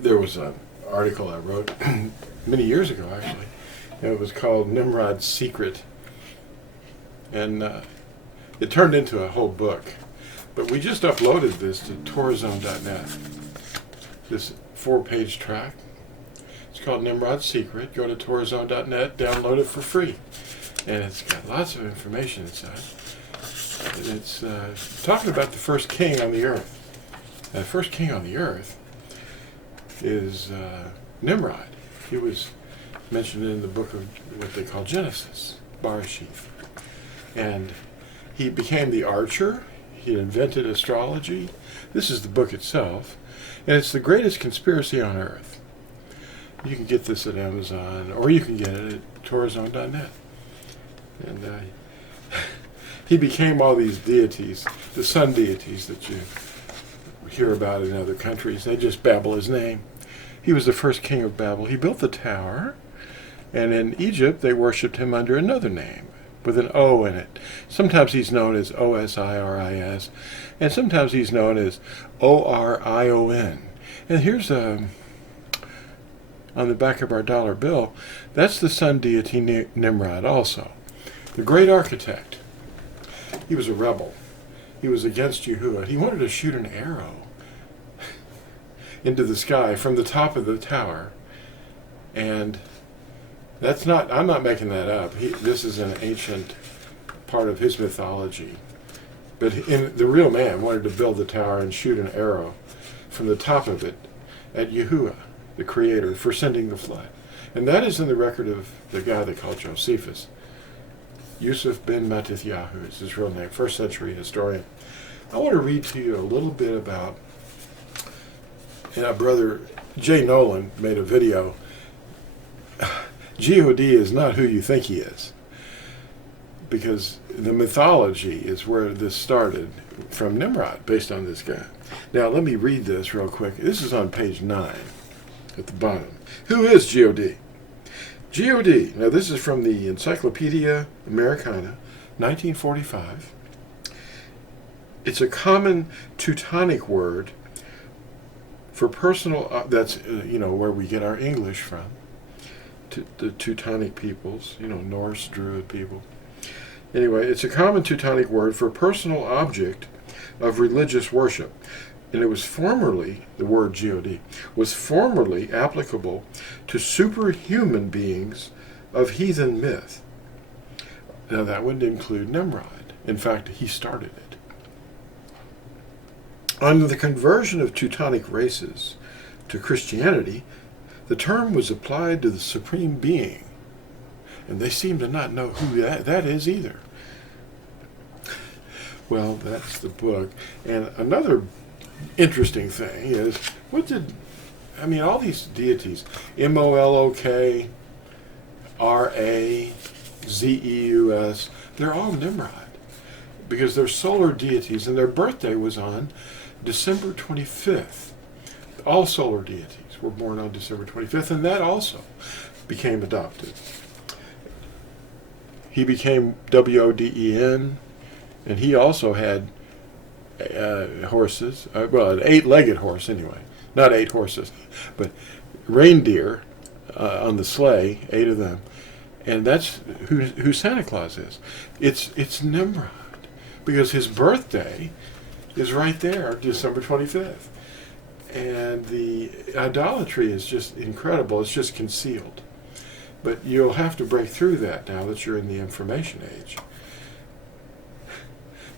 There was an article I wrote many years ago, actually. It was called Nimrod's Secret. And it turned into a whole book. But we just uploaded this to tourzone.net. This 4-page track. It's called Nimrod's Secret. Go to tourzone.net, download it for free. And it's got lots of information inside. And it's talking about the first king on the earth. The first king on the earth is Nimrod. He was mentioned in the book of what they call Genesis, Bereshith. And he became the archer. He invented astrology. This is the book itself. And it's the greatest conspiracy on earth. You can get this at Amazon, or you can get it at tourzone.net. And he became all these deities, the sun deities that you hear about in other countries. They just babble his name. He was the first king of Babel. He built the tower, and in Egypt they worshipped him under another name with an O in it. Sometimes he's known as Osiris, and sometimes he's known as Orion. And here's on the back of our dollar bill, that's the sun deity Nimrod also. The great architect. He was a rebel. He was against Yahuwah. He wanted to shoot an arrow into the sky from the top of the tower. And that's not, I'm not making that up. This is an ancient part of his mythology. But the real man wanted to build the tower and shoot an arrow from the top of it at Yahuwah, the creator, for sending the flood. And that is in the record of the guy they call Josephus. Yusuf ben Matithyahu is his real name, first century historian. I want to read to you a little bit about, brother Jay Nolan made a video. God is not who you think he is, because the mythology is where this started from Nimrod, based on this guy. Now let me read this real quick. This is on page 9 at the bottom. Who is God? God, now this is from the Encyclopedia Americana, 1945. It's a common Teutonic word for personal, that's, where we get our English from. The Teutonic peoples, Norse, Druid people. Anyway, it's a common Teutonic word for personal object of religious worship. And it was formerly, the word God, was formerly applicable to superhuman beings of heathen myth. Now that would include Nimrod. In fact, he started it. On the conversion of Teutonic races to Christianity, the term was applied to the supreme being. And they seem to not know who that is either. Well, that's the book. And another interesting thing is, all these deities, Molok, Razeus, they're all Nimrod, because they're solar deities, and their birthday was on December 25th. All solar deities were born on December 25th, and that also became adopted. He became Woden, and he also had horses, an 8-legged horse anyway, not 8 horses, but reindeer on the sleigh, 8 of them, and that's who Santa Claus is. It's Nimrod, because his birthday is right there, December 25th, and the idolatry is just incredible. It's just concealed, but you'll have to break through that now that you're in the information age.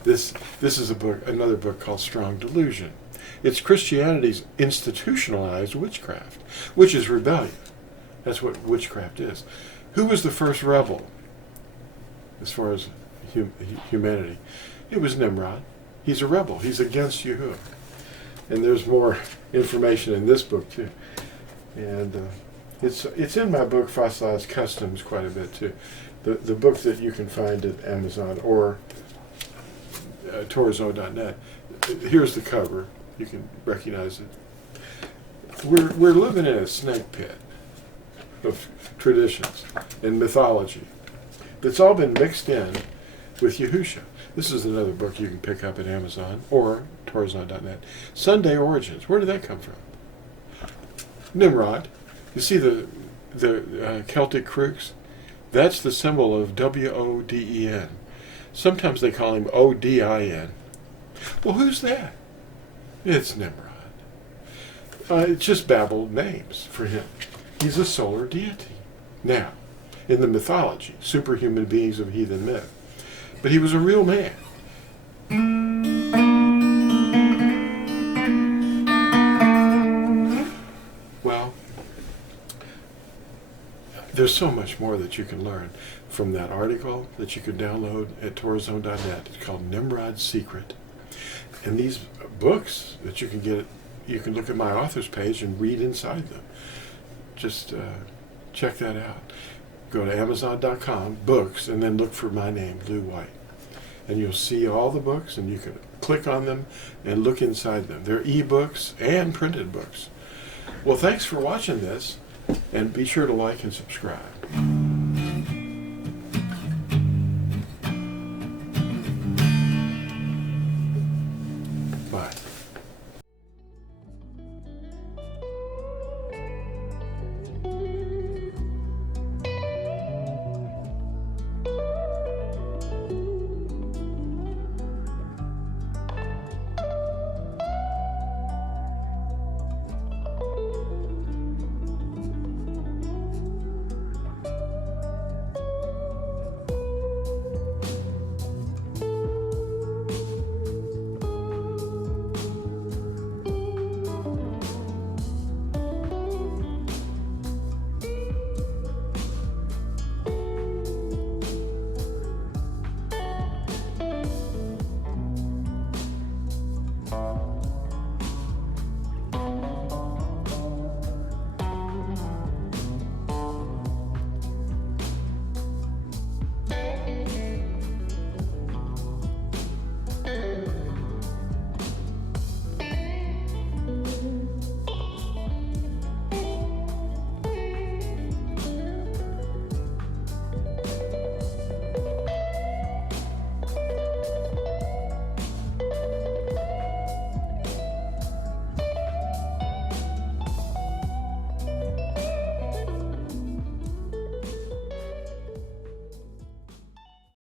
This is another book called Strong Delusion. It's Christianity's institutionalized witchcraft, which is rebellion. That's what witchcraft is. Who was the first rebel as far as humanity? It was Nimrod. He's a rebel. He's against Yahuwah. And there's more information in this book too. And it's in my book Fossilized Customs quite a bit too. The book that you can find at Amazon or tourzone.net. Here's the cover. You can recognize it. We're living in a snake pit of traditions and mythology that's all been mixed in with Yahusha. This is another book you can pick up at Amazon or tourzone.net. Sunday Origins. Where did that come from? Nimrod. You see the Celtic crux? That's the symbol of W-O-D-E-N. Sometimes they call him O-D-I-N. Well, who's that? It's Nimrod. It's just Babel names for him. He's a solar deity. Now, in the mythology, superhuman beings of heathen myth. But he was a real man. Well, there's so much more that you can learn from that article that you could download at Torazone.net. It's called Nimrod's Secret. And these books that you can get, you can look at my author's page and read inside them. Just check that out. Go to Amazon.com, books, and then look for my name, Lew White. And you'll see all the books, and you can click on them and look inside them. They're e-books and printed books. Well, thanks for watching this, and be sure to like and subscribe.